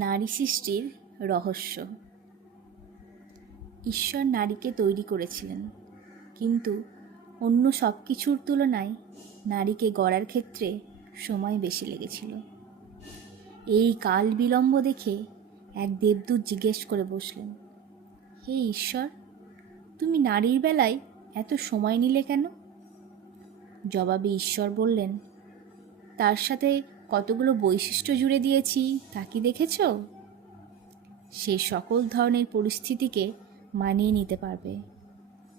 নারী সৃষ্টির রহস্য। ঈশ্বর নারীকে তৈরি করেছিলেন, কিন্তু অন্য সব কিছুর তুলনায় নারীকে গড়ার ক্ষেত্রে সময় বেশি লেগেছিল। এই কাল বিলম্ব দেখে এক দেবদূত জিজ্ঞেস করে বসলেন, হে ঈশ্বর, তুমি নারীর বেলায় এত সময় নিলে কেন? জবাবে ঈশ্বর বললেন, তার সাথে কতগুলো বৈশিষ্ট্য জুড়ে দিয়েছি তা কি দেখেছ? সে সকল ধরনের পরিস্থিতিকে মানিয়ে নিতে পারবে।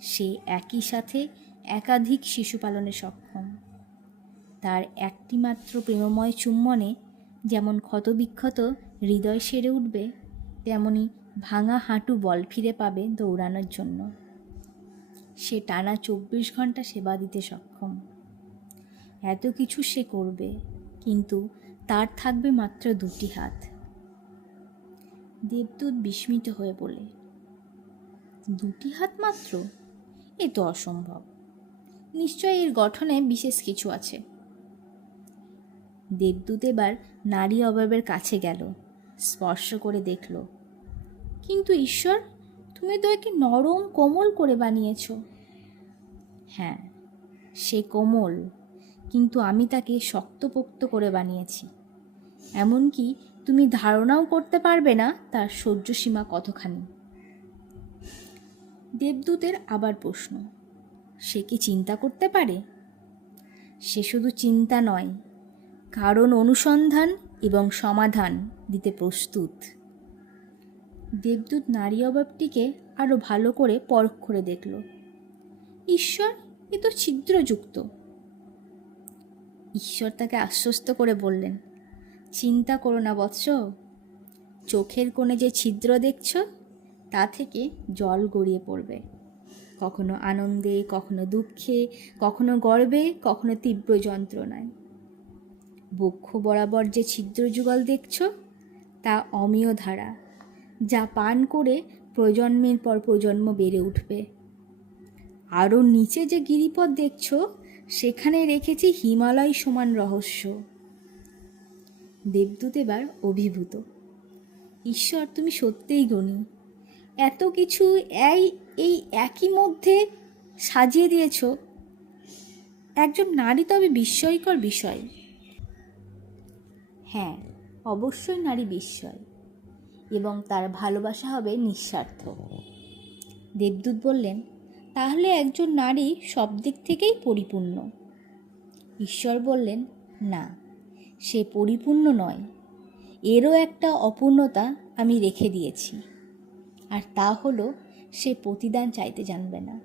সে একই সাথে একাধিক শিশু পালনে সক্ষম। তার একটিমাত্র প্রেমময় চুম্বনে যেমন ক্ষতবিক্ষত হৃদয় সেরে উঠবে, তেমনি ভাঙা হাঁটু বল ফিরে পাবে দৌড়ানোর জন্য। সে টানা 24 ঘন্টা সেবা দিতে সক্ষম। এত কিছু সে করবে, কিন্তু তার থাকবে মাত্র 2টি হাত। দেবদূত বিস্মিত হয়ে বলে, 2টি হাত মাত্র? এ তো অসম্ভব। নিশ্চয় এর গঠনে বিশেষ কিছু আছে। দেবদূত এবার নারী অবয়বের কাছে গেল, স্পর্শ করে দেখল। কিন্তু ঈশ্বর, তুমি তো একে নরম কোমল করে বানিয়েছ। হ্যাঁ, সে কোমল, কিন্তু আমি তাকে শক্তপোক্ত করে বানিয়েছি। এমনকি তুমি ধারণাও করতে পারবে না তার সহ্য সীমা কতখানি। দেবদূতের আবার প্রশ্ন, সে কি চিন্তা করতে পারে? সে শুধু চিন্তা নয়, কারণ অনুসন্ধান এবং সমাধান দিতে প্রস্তুত। দেবদূত নারী অবয়বটিকে আরও ভালো করে পরখ করে দেখল। ঈশ্বর, এ তো ছিদ্রযুক্ত। ঈশ্বর তাকে আশ্বস্ত করে বললেন, চিন্তা করো না বৎস, চোখের কোণে যে ছিদ্র দেখছ তা থেকে জল গড়িয়ে পড়বে, কখনো আনন্দে, কখনো দুঃখে, কখনো গর্বে, কখনো তীব্র যন্ত্রণায়। বক্ষ বরাবর যে ছিদ্র যুগল দেখছ তা অমীয় ধারা, যা পান করে প্রজন্মের পর প্রজন্ম বেড়ে উঠবে। আরও নিচে যে গিরিপথ দেখছ সেখানে রেখেছি হিমালয় সমান রহস্য। দেবদূত এবার অভিভূত। ঈশ্বর, তুমি সত্যিই গুণী। এত কিছু এই একই মধ্যে সাজিয়ে দিয়েছ। একজন নারী তবে বিস্ময়কর বিষয়। হ্যাঁ, অবশ্যই নারী বিস্ময়, এবং তার ভালোবাসা হবে নিঃস্বার্থ। দেবদূত বললেন, তাহলে একজন নারী সব দিক থেকেই পরিপূর্ণ। ঈশ্বর বললেন, না, সে পরিপূর্ণ নয়। এরও একটা অপূর্ণতা আমি রেখে দিয়েছি, আর তা হলো সে প্রতিদান চাইতে জানবে না।